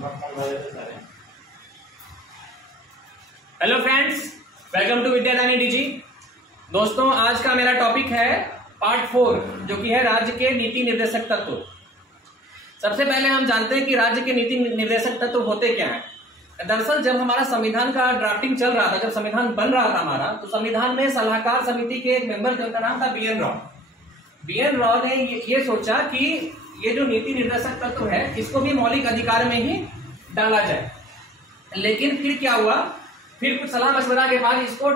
Hello friends, welcome to Vidyadani DG. दोस्तों, आज का मेरा टॉपिक है पार्ट 4, जो कि है राज्य के नीति निर्देशक तत्व। सबसे पहले हम जानते हैं कि राज्य के नीति निर्देशक तत्व होते क्या हैं। दरअसल जब हमारा संविधान का ड्राफ्टिंग चल रहा था, जब संविधान बन रहा था हमारा, तो संविधान में सलाहकार समिति के एक मेंबर जिनका नाम था बी.एन. राव। बी.एन. राव ने ये सोचा कि ये जो नीति निर्देशक तत्व है इसको भी मौलिक अधिकार में ही डाला जाए। लेकिन फिर क्या हुआ, फिर कुछ सलाह मशवरा के बाद इसको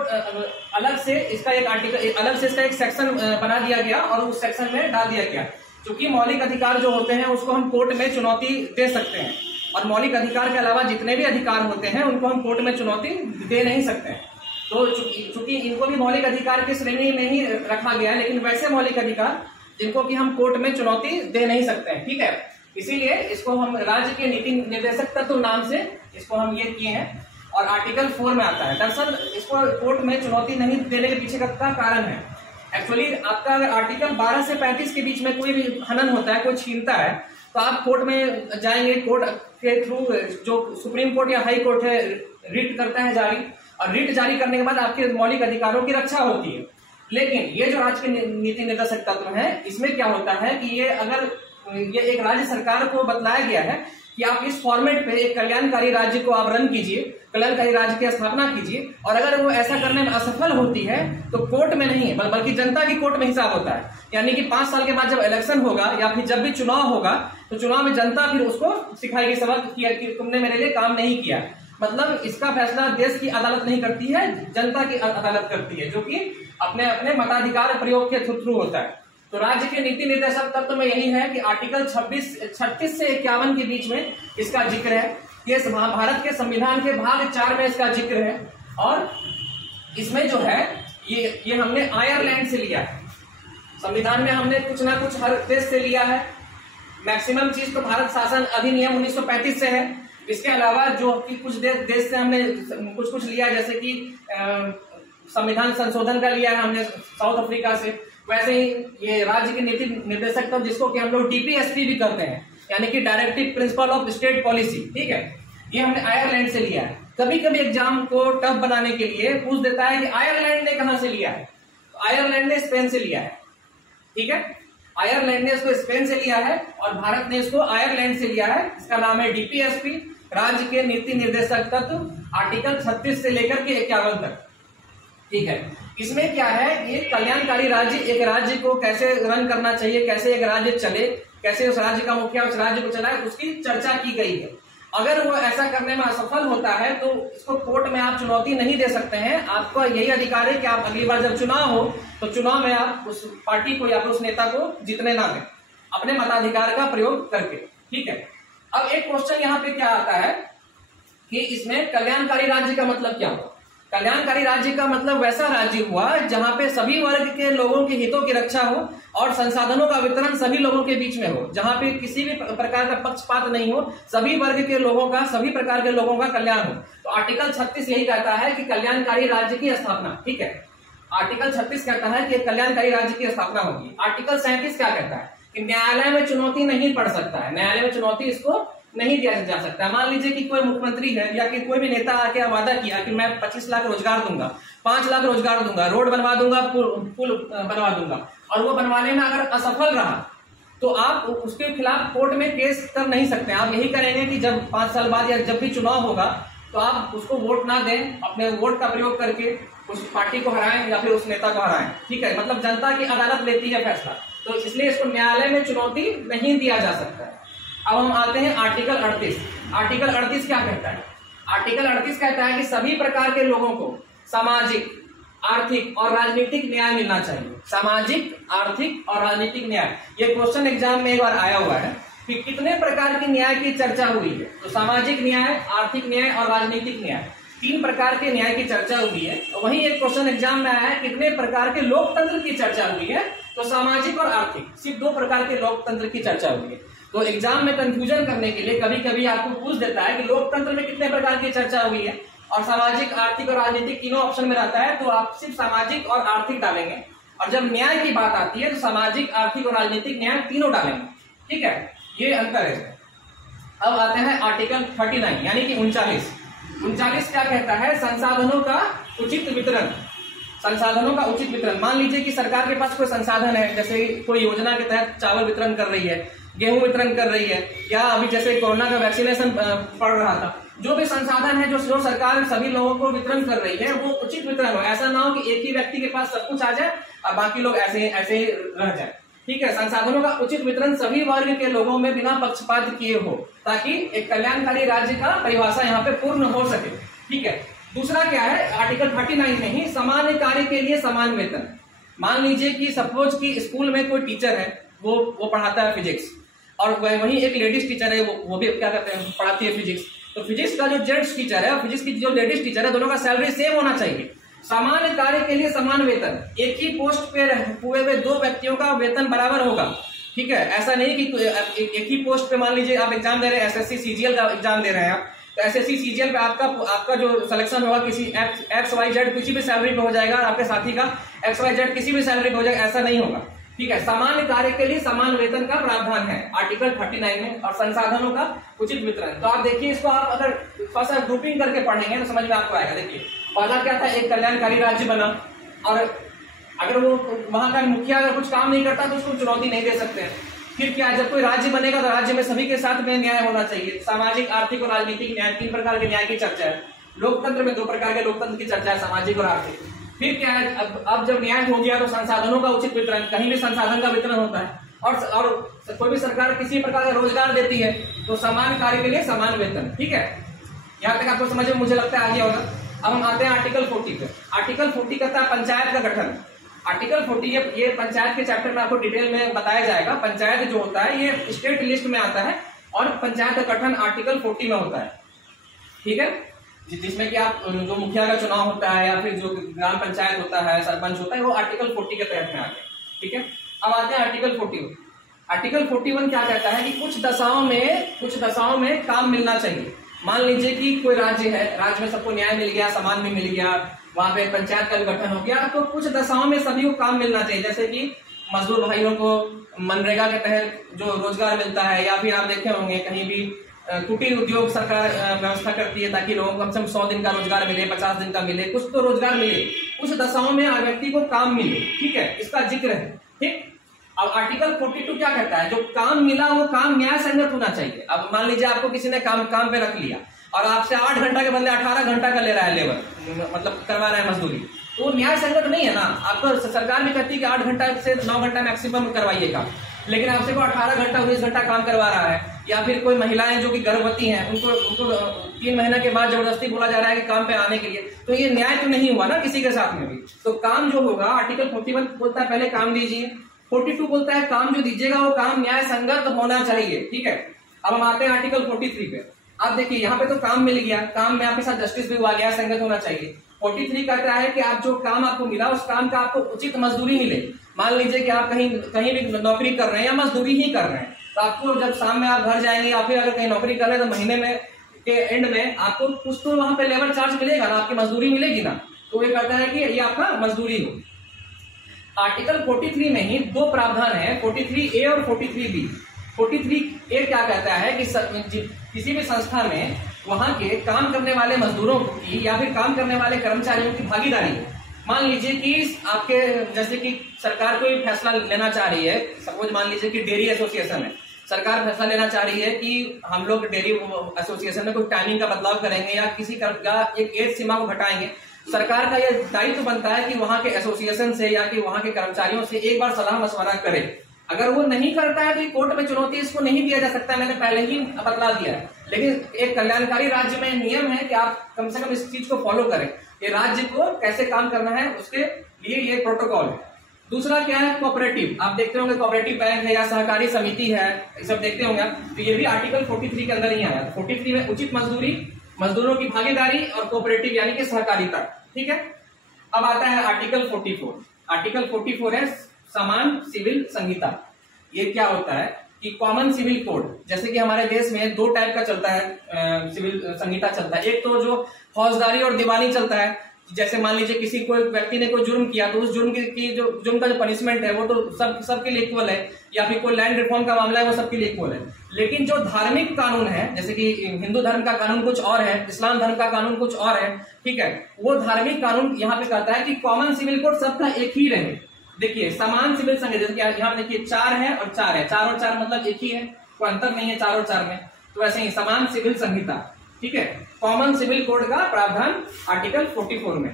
अलग से इसका एक आर्टिकल, अलग से इसका एक सेक्शन बना दिया गया और उस सेक्शन में डाल दिया गया। क्योंकि मौलिक अधिकार जो होते हैं उसको हम कोर्ट में चुनौती दे सकते हैं, और मौलिक अधिकार के अलावा जितने भी अधिकार होते हैं उनको हम कोर्ट में चुनौती दे नहीं सकते हैं। तो चूंकि इनको भी मौलिक अधिकार की श्रेणी में ही रखा गया है, लेकिन वैसे मौलिक अधिकार जिनको कि हम कोर्ट में चुनौती दे नहीं सकते हैं, ठीक है। इसीलिए इसको हम राज्य के नीति निर्देशक तत्व नाम से इसको हम ये किए हैं, और आर्टिकल 4 में आता है। दरअसल इसको कोर्ट में चुनौती नहीं देने के पीछे का कारण है, एक्चुअली आपका अगर आर्टिकल 12 से 35 के बीच में कोई भी हनन होता है, कोई छीनता है, तो आप कोर्ट में जाएंगे। कोर्ट के थ्रू जो सुप्रीम कोर्ट या हाई कोर्ट है रिट करता है जारी, और रिट जारी करने के बाद आपके मौलिक अधिकारों की रक्षा होती है। लेकिन ये जो राज्य के नीति निर्देशक तत्व है, इसमें क्या होता है कि ये अगर ये एक राज्य सरकार को बतलाया गया है कि आप इस फॉर्मेट पे एक कल्याणकारी राज्य को आप रन कीजिए, कल्याणकारी राज्य की स्थापना कीजिए, और अगर वो ऐसा करने में असफल होती है तो कोर्ट में नहीं बल्कि जनता की कोर्ट में हिसाब होता है। यानी कि 5 साल के बाद जब इलेक्शन होगा या फिर जब भी चुनाव होगा, तो चुनाव में जनता फिर उसको सिखाएगी सबक कि तुमने मेरे लिए काम नहीं किया। मतलब इसका फैसला देश की अदालत नहीं करती है, जनता की अदालत करती है, जो कि अपने अपने मताधिकार प्रयोग के थ्रू होता है। तो राज्य के नीति निर्देशक तत्व में यही है कि आर्टिकल 36 से 51 के बीच में इसका जिक्र है। ये भारत के संविधान के भाग 4 में इसका जिक्र है, और इसमें जो है ये हमने आयरलैंड से लिया है। संविधान में हमने कुछ ना कुछ हर देश से लिया है। मैक्सिमम चीज तो भारत शासन अधिनियम 1935 से है। इसके अलावा जो कि कुछ देश से हमने कुछ लिया, जैसे कि संविधान संशोधन का लिया है हमने साउथ अफ्रीका से। वैसे ही ये राज्य के नीति निर्देशक तत्व, जिसको कि हम लोग डीपीएसपी भी करते हैं, यानी कि directive principle of state policy, ठीक है, ये हमने आयरलैंड से लिया है। कभी कभी एग्जाम को टफ बनाने के लिए पूछ देता है कि आयरलैंड ने कहां से लिया है, तो आयरलैंड ने स्पेन से लिया है, ठीक है। आयरलैंड ने इसको स्पेन से लिया है और भारत ने इसको आयरलैंड से लिया है। इसका नाम है डीपीएसपी, राज्य के नीति निर्देशक तत्व, आर्टिकल 36 से लेकर के 51 तक, ठीक है। इसमें क्या है, ये कल्याणकारी राज्य, एक राज्य को कैसे रन करना चाहिए, कैसे एक राज्य चले, कैसे उस राज्य का मुखिया उस राज्य को चलाए, उसकी चर्चा की गई है। अगर वो ऐसा करने में असफल होता है तो इसको कोर्ट में आप चुनौती नहीं दे सकते हैं। आपका यही अधिकार है कि आप अगली बार जब चुनाव हो तो चुनाव में आप उस पार्टी को या फिर उस नेता को जीतने ना दें, अपने मताधिकार का प्रयोग करके, ठीक है। अब एक क्वेश्चन यहाँ पे क्या आता है कि इसमें कल्याणकारी राज्य का मतलब क्या हुआ। कल्याणकारी राज्य का मतलब वैसा राज्य हुआ जहां पे सभी वर्ग के लोगों के हितों की रक्षा हो और संसाधनों का वितरण सभी लोगों के बीच में हो, जहां पे किसी भी प्रकार का पक्षपात नहीं हो, सभी वर्ग के लोगों का, सभी प्रकार के लोगों का कल्याण हो। तो आर्टिकल 36 यही कहता है कि कल्याणकारी राज्य की स्थापना, ठीक है। आर्टिकल 36 कहता है कि कल्याणकारी राज्य की स्थापना होगी। आर्टिकल 37 क्या कहता है कि न्यायालय में चुनौती नहीं पड़ सकता है, न्यायालय में चुनौती इसको नहीं दिया जा सकता। मान लीजिए कि कोई मुख्यमंत्री है या कि कोई भी नेता आके वादा किया कि मैं 25 लाख रोजगार दूंगा, 5 लाख रोजगार दूंगा, रोड बनवा दूंगा, पुल बनवा दूंगा, और वो बनवाने में अगर असफल रहा तो आप उसके खिलाफ कोर्ट में केस कर नहीं सकते। आप यही करेंगे कि जब 5 साल बाद या जब भी चुनाव होगा तो आप उसको वोट ना दें, अपने वोट का प्रयोग करके उस पार्टी को हराएं या फिर उस नेता को हराएं, ठीक है। मतलब जनता की अदालत लेती है फैसला, तो इसलिए इसको न्यायालय में चुनौती नहीं दिया जा सकता है। अब हम आते हैं आर्टिकल 38। आर्टिकल 38 क्या कहता है। आर्टिकल 38 कहता है कि सभी प्रकार के लोगों को सामाजिक, आर्थिक और राजनीतिक न्याय मिलना चाहिए। सामाजिक, आर्थिक और राजनीतिक न्याय, ये क्वेश्चन एग्जाम में एक बार आया हुआ है कि कितने प्रकार की न्याय की चर्चा हुई है। तो सामाजिक न्याय, आर्थिक न्याय और राजनीतिक न्याय, 3 प्रकार के न्याय की चर्चा हुई है। वहीं एक क्वेश्चन एग्जाम में आया है कितने प्रकार के लोकतंत्र की चर्चा हुई है। तो सामाजिक और आर्थिक, सिर्फ 2 प्रकार के लोकतंत्र की चर्चा हुई है। तो एग्जाम में कंफ्यूजन करने के लिए कभी कभी आपको पूछ देता है कि लोकतंत्र में कितने प्रकार की चर्चा हुई है, और सामाजिक, आर्थिक और राजनीतिक तीनों ऑप्शन में रहता है, तो आप सिर्फ सामाजिक और आर्थिक डालेंगे। और जब न्याय की बात आती है तो सामाजिक, आर्थिक और राजनीतिक न्याय तीनों डालेंगे, ठीक है। ये अंतर है। अब आते हैं आर्टिकल 39 यानी कि 39 क्या कहता है? संसाधनों का उचित वितरण। संसाधनों का उचित वितरण, मान लीजिए कि सरकार के पास कोई संसाधन है, जैसे कोई योजना के तहत चावल वितरण कर रही है, गेहूं वितरण कर रही है, या अभी जैसे कोरोना का वैक्सीनेशन पड़ रहा था, जो भी संसाधन है जो सरकार सभी लोगों को वितरण कर रही है वो उचित वितरण हो। ऐसा ना हो कि एक ही व्यक्ति के पास सब कुछ आ जाए और बाकी लोग ऐसे ही रह जाए। ठीक है, संसाधनों का उचित वितरण सभी वर्ग के लोगों में बिना पक्षपात किए हो, ताकि एक कल्याणकारी राज्य का परिभाषा यहाँ पे पूर्ण हो सके। ठीक है, दूसरा क्या है आर्टिकल 39 में ही, समान कार्य के लिए समान वेतन। मान लीजिए कि सपोज कि स्कूल में कोई टीचर है, वो पढ़ाता है फिजिक्स, और वहीं एक लेडीज टीचर है, वो भी क्या करते हैं, पढ़ाती है फिजिक्स। तो फिजिक्स का जो जेंट्स टीचर है और फिजिक्स की जो लेडीज टीचर है, दोनों का सैलरी सेम होना चाहिए। समान कार्य के लिए समान वेतन, एक ही पोस्ट पे हुए हुए दो व्यक्तियों का वेतन बराबर होगा। ठीक है, ऐसा नहीं कि एक ही पोस्ट पे, मान लीजिए आप एग्जाम दे रहे हैं, एसएससी सीजीएल का एग्जाम दे रहे हैं आप, तो एसएससी सीजीएल पे आपका जो सिलेक्शन होगा किसी XYZ किसी भी सैलरी पे हो जाएगा, आपके साथी का XYZ किसी भी सैलरी पे हो जाएगा, ऐसा नहीं होगा। ठीक है, समान कार्य के लिए समान वेतन का प्रावधान है आर्टिकल 39 में, और संसाधनों का उचित वितरण। तो आप देखिए, इसको आप अगर थोड़ा सा ग्रुपिंग करके पढ़ेंगे तो समझ में आपको आएगा। देखिए, पहला क्या था, एक कल्याणकारी राज्य बना, और अगर वो वहां का मुखिया अगर कुछ काम नहीं करता तो उसको चुनौती नहीं दे सकते। फिर क्या, जब कोई राज्य बनेगा तो राज्य में सभी के साथ में न्याय होना चाहिए। सामाजिक, आर्थिक और राजनीतिक न्याय, 3 प्रकार के न्याय की चर्चा है। लोकतंत्र में 2 प्रकार के लोकतंत्र की चर्चा है, सामाजिक और आर्थिक। फिर क्या है, अब जब न्याय हो गया तो संसाधनों का उचित वितरण, कहीं भी संसाधन का वितरण होता है, और कोई भी सरकार किसी प्रकार का रोजगार देती है तो समान कार्य के लिए समान वेतन। ठीक है, यहाँ तक आपको समझ में मुझे लगता है आ गया होगा। अब हम आते हैं आर्टिकल 40 पे। आर्टिकल 40 कहता है पंचायत का गठन। आर्टिकल 40 ये पंचायत के चैप्टर में आपको डिटेल में बताया जाएगा। पंचायत जो होता है ये स्टेट लिस्ट में आता है, और पंचायत का गठन आर्टिकल 40 में होता है। ठीक है, जिसमें कि आप जो मुखिया का चुनाव होता है या फिर जो ग्राम पंचायत होता है, सरपंच होता है, वो आर्टिकल 40 के तहत में आते हैं। ठीक है, अब आते हैं आर्टिकल 41। आर्टिकल 41 क्या कहता है कि कुछ दशाओं में काम मिलना चाहिए। मान लीजिए कि कोई राज्य है, राज्य में सबको न्याय मिल गया, सम्मान भी मिल गया, वहां पे पंचायत का गठन हो गया, तो कुछ दशाओं में सभी को काम मिलना चाहिए। जैसे कि मजदूर भाइयों को मनरेगा के तहत जो रोजगार मिलता है, या फिर आप देखे होंगे कहीं भी कुटीर उद्योग सरकार व्यवस्था करती है ताकि लोगों को कम से कम 100 दिन का रोजगार मिले, 50 दिन का मिले, कुछ तो रोजगार मिले, कुछ दशाओं में व्यक्ति को काम मिले। ठीक है, इसका जिक्र है। ठीक, अब आर्टिकल 42 क्या कहता है, जो काम मिला वो काम न्याय संगत होना चाहिए। अब मान लीजिए आपको किसी ने काम पे रख लिया और आपसे 8 घंटा के बदले 18 घंटा का ले रहा है लेबर, मतलब करवा रहा है मजदूरी, तो न्याय संगत नहीं है ना। आपको सरकार भी कहती है कि 8 घंटा से 9 घंटा मैक्सिमम करवाइए काम, लेकिन आपसे को 18 घंटा 19 घंटा काम करवा रहा है। या फिर कोई महिलाएं जो कि गर्भवती हैं, उनको 3 महीने के बाद जबरदस्ती बोला जा रहा है कि काम पे आने के लिए, तो ये न्याय तो नहीं हुआ ना किसी के साथ में भी। तो काम जो होगा, आर्टिकल 41 बोलता है पहले काम दीजिए, 42 बोलता है काम जो दीजिएगा वो काम न्याय संगत होना चाहिए। ठीक है, अब हम आते हैं आर्टिकल 43 पे। आप देखिए, यहाँ पे तो काम मिल गया, काम में आपके साथ जस्टिस भी हुआ, न्याय संगत होना चाहिए। 43 कहता है कि आप जो काम आपको मिला उस काम का आपको उचित मजदूरी मिले। मान लीजिए कि आप कहीं भी नौकरी कर रहे हैं या मजदूरी ही कर रहे हैं, तो आपको जब शाम में आप घर जाएंगे या फिर अगर कहीं नौकरी कर रहे हैं तो महीने में के एंड में आपको कुछ तो वहां पे लेबर चार्ज मिलेगा ना, आपकी मजदूरी मिलेगी ना। तो ये कहता है कि ये आपका मजदूरी हो। आर्टिकल 43 में ही 2 प्रावधान है, 43A और 43B। 43A क्या कहता है कि किसी भी संस्था में वहां के काम करने वाले मजदूरों की या फिर काम करने वाले कर्मचारियों की भागीदारी। मान लीजिए कि आपके, जैसे कि सरकार कोई फैसला लेना चाह रही है, सपोज मान लीजिए कि डेयरी एसोसिएशन है, सरकार फैसला लेना चाह रही है कि हम लोग डेयरी एसोसिएशन में कोई टाइमिंग का बदलाव करेंगे या किसी का एक एज सीमा को घटाएंगे। सरकार का यह दायित्व बनता है कि वहां के एसोसिएशन से या कि वहां के कर्मचारियों से एक बार सलाह मशवरा करे। अगर वो नहीं करता है तो कोर्ट में चुनौती इसको नहीं दिया जा सकता, मैंने पहले ही बतला दिया है। लेकिन एक कल्याणकारी राज्य में नियम है कि आप कम से कम इस चीज को फॉलो करें, ये राज्य को कैसे काम करना है उसके लिए ये प्रोटोकॉल है। दूसरा क्या है, कोऑपरेटिव। आप देखते होंगे कोऑपरेटिव बैंक है या सहकारी समिति है, ये सब देखते होंगे आप, तो ये भी आर्टिकल 43 के अंदर ही आया। 43 में उचित मजदूरी, मजदूरों की भागीदारी और कोऑपरेटिव यानी कि सहकारिता। ठीक है, अब आता है आर्टिकल 44। आर्टिकल 44 है समान सिविल संहिता। ये क्या होता है कि कॉमन सिविल कोड, जैसे कि हमारे देश में 2 टाइप का चलता है सिविल संहिता चलता है। एक तो जो फौजदारी और दीवानी चलता है, जैसे मान लीजिए किसी कोई व्यक्ति ने कोई जुर्म किया तो उस जुर्म की जो जुर्म का जो पनिशमेंट है वो तो सबके लिए इक्वल है, या फिर कोई लैंड रिफॉर्म का मामला है वो सबके लिए इक्वल है। लेकिन जो धार्मिक कानून है, जैसे कि हिंदू धर्म का कानून कुछ और है, इस्लाम धर्म का कानून कुछ और है, ठीक है, वो धार्मिक कानून यहाँ पे कहता है कि कॉमन सिविल कोड सबका एक ही रहे। देखिए समान सिविल संहिता, जैसे कि यहाँ देखिए 4 है और 4 है, 4 और 4 मतलब एक ही है, कोई अंतर नहीं है 4 और 4 में। तो वैसे ही समान सिविल संहिता, ठीक है, कॉमन सिविल कोड का प्रावधान आर्टिकल 44 में।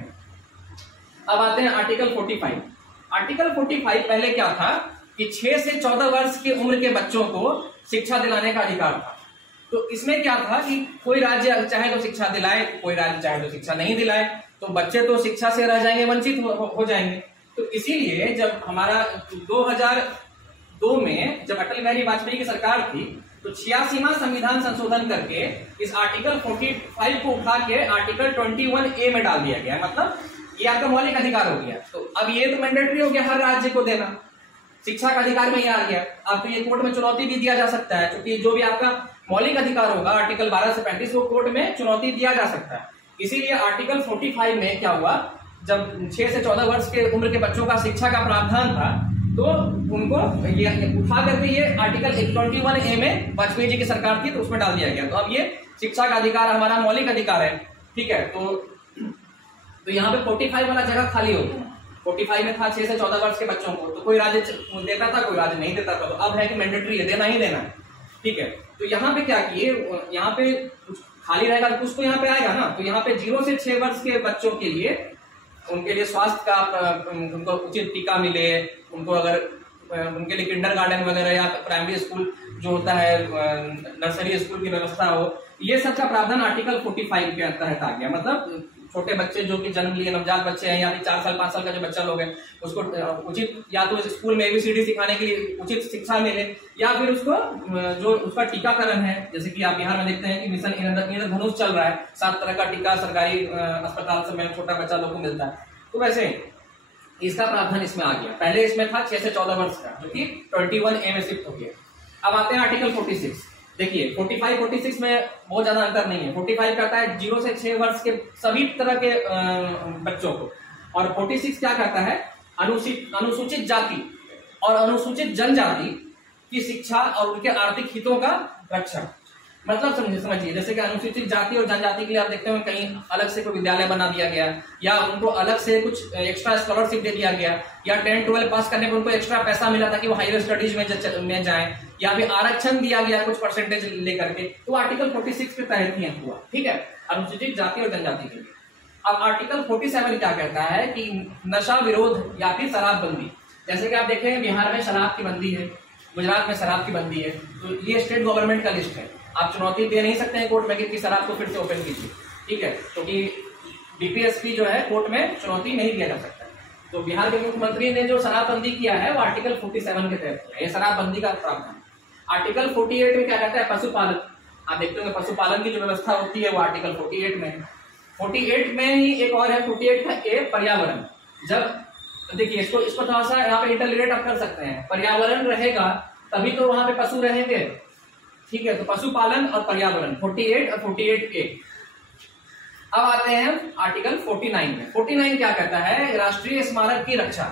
अब आते हैं आर्टिकल 45। आर्टिकल 45 पहले क्या था कि 6 से 14 वर्ष की उम्र के बच्चों को शिक्षा दिलाने का अधिकार था। तो इसमें क्या था कि कोई राज्य चाहे तो शिक्षा दिलाए, कोई राज्य चाहे तो शिक्षा नहीं दिलाए, तो बच्चे तो शिक्षा से रह जाएंगे, वंचित हो जाएंगे। तो इसीलिए जब हमारा 2002 में जब अटल बिहारी वाजपेयी की सरकार थी तो 86वां संविधान संशोधन करके इस आर्टिकल 45 को उठा के आर्टिकल 21A में डाल दिया गया। मतलब ये आपका मौलिक अधिकार हो गया। तो अब ये तो मैंडेटरी हो गया हर राज्य को देना, शिक्षा का अधिकार में ये आ गया। अब तो ये कोर्ट में चुनौती भी दिया जा सकता है, क्योंकि जो भी आपका मौलिक अधिकार होगा आर्टिकल 12 से 35 वो कोर्ट में चुनौती दिया जा सकता है। इसीलिए आर्टिकल 45 में क्या हुआ, जब 6 से 14 वर्ष के उम्र के बच्चों का शिक्षा का प्रावधान था तो उनको ये उठा करके ये आर्टिकल 21A में वाजपेयी जी की सरकार थी तो उसमें डाल दिया गया। तो अब ये शिक्षा का अधिकार हमारा मौलिक अधिकार है, ठीक है। तो यहाँ पे 45 वाला जगह खाली हो गया। 45 में था 6 से 14 वर्ष के बच्चों को, तो कोई राज्य देता था, कोई राज्य नहीं देता था। तो अब है कि मैंडेटरी है, देना ही देना है, ठीक है। तो यहाँ पे क्या किए, यहाँ पे कुछ खाली रहेगा, कुछ तो यहाँ पे आएगा ना। तो यहाँ पे 0 से 6 वर्ष के बच्चों के लिए उनके लिए स्वास्थ्य का उनको उचित टीका मिले, उनको अगर उनके लिए किंडरगार्टन वगैरह या प्राइमरी स्कूल जो होता है नर्सरी स्कूल की व्यवस्था हो, ये सब का प्रावधान आर्टिकल 45 के तहत आ गया। मतलब छोटे बच्चे जो कि जन्म लिए नवजात बच्चे हैं या फिर 4 साल 5 साल का जो बच्चा लोग है उसको उचित या तो स्कूल में ABCD सिखाने के लिए उचित शिक्षा मिले, या फिर उसको जो उसका टीकाकरण है, जैसे कि आप बिहार में देखते हैं कि मिशन इंद्रधनुष चल रहा है, 7 तरह का टीका सरकारी अस्पताल से छोटा बच्चा लोग को मिलता है। तो वैसे इसका प्रावधान इसमें आ गया। पहले इसमें था 6 से 14 वर्ष का, जो कि 21A में शिफ्ट हो गया। अब आते हैं आर्टिकल 46। देखिए 45-46 में बहुत ज्यादा अंतर नहीं है। 45 कहता है 0 से 6 वर्ष के सभी तरह के बच्चों को, और 46 क्या कहता है, अनुसूचित जाति और अनुसूचित जनजाति की शिक्षा और उनके आर्थिक हितों का रक्षा। मतलब समझिए, जैसे कि अनुसूचित जाति और जनजाति के लिए आप देखते हो कहीं अलग से कोई विद्यालय बना दिया गया, या उनको अलग से कुछ एक्स्ट्रा स्कॉलरशिप दे दिया गया, या 10-12 पास करने पर उनको एक्स्ट्रा पैसा मिला ताकि वो हायर स्टडीज में जाए, या फिर आरक्षण दिया गया कुछ परसेंटेज लेकर के। तो आर्टिकल 46 के तहत ही हुआ, ठीक है, अनुसूचित जाति और जनजाति के लिए। अब आर्टिकल 47 क्या कहता है कि नशा विरोध या फिर शराबबंदी। जैसे कि आप देखेंगे बिहार में शराब की बंदी है, गुजरात में शराब की बंदी है, तो ये स्टेट गवर्नमेंट का लिस्ट है। आप चुनौती दे नहीं सकते हैं कोर्ट में कि शराब को फिर से ओपन कीजिए, ठीक है, क्योंकि DPSP जो है कोर्ट में चुनौती नहीं दिया जा सकता। तो बिहार के मुख्यमंत्री ने जो शराबबंदी किया है वो आर्टिकल 47 के तहत किया है, शराबबंदी का प्रावधान। आर्टिकल 48 में क्या कहता है, पशुपालन। आप देखते होंगे पशुपालन की जो व्यवस्था होती है वो आर्टिकल 48 में है। 48 में ही एक और है 48 का A, पर्यावरण। जब देखिए इसको थोड़ा सा यहाँ पे इंटरलिनेट आप कर सकते हैं, पर्यावरण रहेगा तभी तो वहां पे पशु रहेंगे, ठीक है। तो पशुपालन और पर्यावरण 48 और 48A। अब आते हैं आर्टिकल 49 में। 49 क्या कहता है, राष्ट्रीय स्मारक की रक्षा।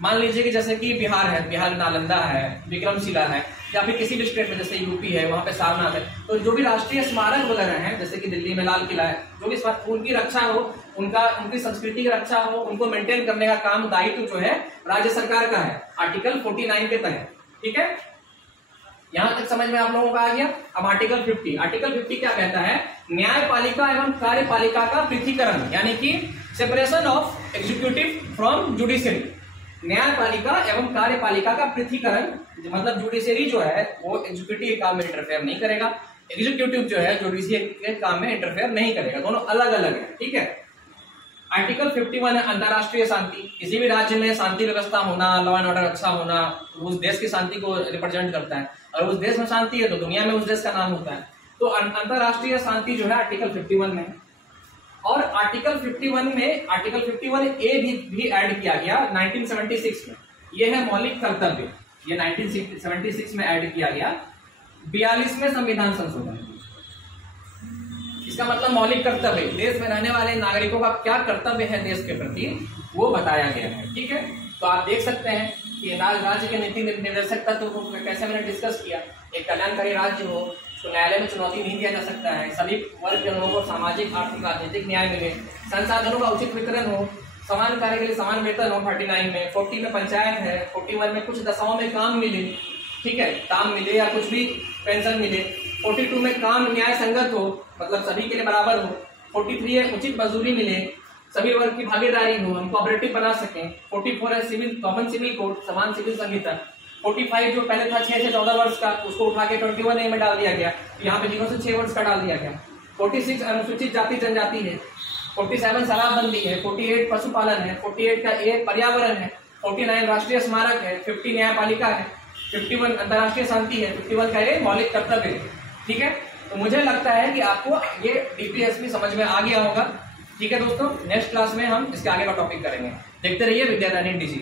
मान लीजिए कि जैसे कि बिहार है, बिहार नालंदा है, विक्रमशिला है, या फिर किसी भी स्टेट में जैसे यूपी है वहां पे सारनाथ है, तो जो भी राष्ट्रीय स्मारक वगैरह हैं, जैसे कि दिल्ली में लाल किला है, जो भी उनकी रक्षा हो, उनकी संस्कृति की रक्षा हो, उनको मेंटेन करने का काम दायित्व जो है राज्य सरकार का है आर्टिकल 49 के तहत, ठीक है। यहां तक समझ में आप लोगों का आ गया। अब आर्टिकल 50। आर्टिकल 50 क्या कहता है, न्यायपालिका एवं कार्यपालिका का पृथकीकरण, यानी कि separation of executive from judiciary. न्यायपालिका एवं कार्यपालिका का पृथकीकरण, मतलब जुडिशियरी जो है वो एग्जीक्यूटिव काम में इंटरफेयर नहीं करेगा, एग्जीक्यूटिव जो है जुडिशियरी के काम में इंटरफेयर नहीं करेगा, दोनों अलग अलग है, ठीक है। आर्टिकल 51 है अंतरराष्ट्रीय शांति। किसी भी राज्य में शांति व्यवस्था होना, लॉ एंड ऑर्डर अच्छा होना, उस देश की शांति को रिप्रेजेंट करता है। और उस देश में शांति है तो दुनिया में उस देश का नाम होता है। तो अंतरराष्ट्रीय शांति जो है आर्टिकल 51 में। और आर्टिकल 51 में आर्टिकल 51A भी ऐड किया गया 1976 में। यह है मौलिक कर्तव्य, ये 1976 में ऐड किया गया 42वें संविधान संशोधन। इसका मतलब मौलिक कर्तव्य, देश में रहने वाले नागरिकों का क्या कर्तव्य है देश के प्रति, वो बताया गया है। ठीक है, तो आप देख सकते हैं कि राज्य के नीति निर्देशक तत्व को कैसे मैंने डिस्कस किया। एक कल्याणकारी राज्य हो, तो न्यायालय में चुनौती नहीं दिया जा सकता है, सभी वर्ग के लोगों को सामाजिक आर्थिक राजनीतिक न्याय मिले, संसाधनों का उचित वितरण हो, समान कार्य के लिए समान वेतन हो। 39 में 40 में पंचायत है, 41 में कुछ दशाओं में काम मिले, ठीक है, काम मिले या कुछ भी पेंशन मिले। 42 में काम न्याय संगत हो, मतलब सभी के लिए बराबर हो। 43 है उचित मजदूरी मिले, सभी वर्ग की भागीदारी हो, हम कोऑपरेटिव बना सकें। 44 है सिविल कॉमन सिविल कोड, समान सिविल संहिता। 45 जो पहले था 6 से 14 वर्ष का, उसको उठा के 21A में डाल दिया गया, यहाँ पे 0 से 6 वर्ष का डाल दिया गया। 46 अनुसूचित जाति जनजाति है। 47 शराबबंदी है। 48 पशुपालन है। 48 का A पर्यावरण है। 49 राष्ट्रीय स्मारक है। 50 न्यायपालिका है। 51 अंतर्राष्ट्रीय शांति है। 51 का ये मौलिक कर्तव्य है। ठीक है, तो मुझे लगता है कि आपको ये डीपीएसपी समझ में आ गया होगा। ठीक है दोस्तों, नेक्स्ट क्लास में हम इसके आगे का टॉपिक करेंगे। देखते रहिए विद्यादानी डीजी।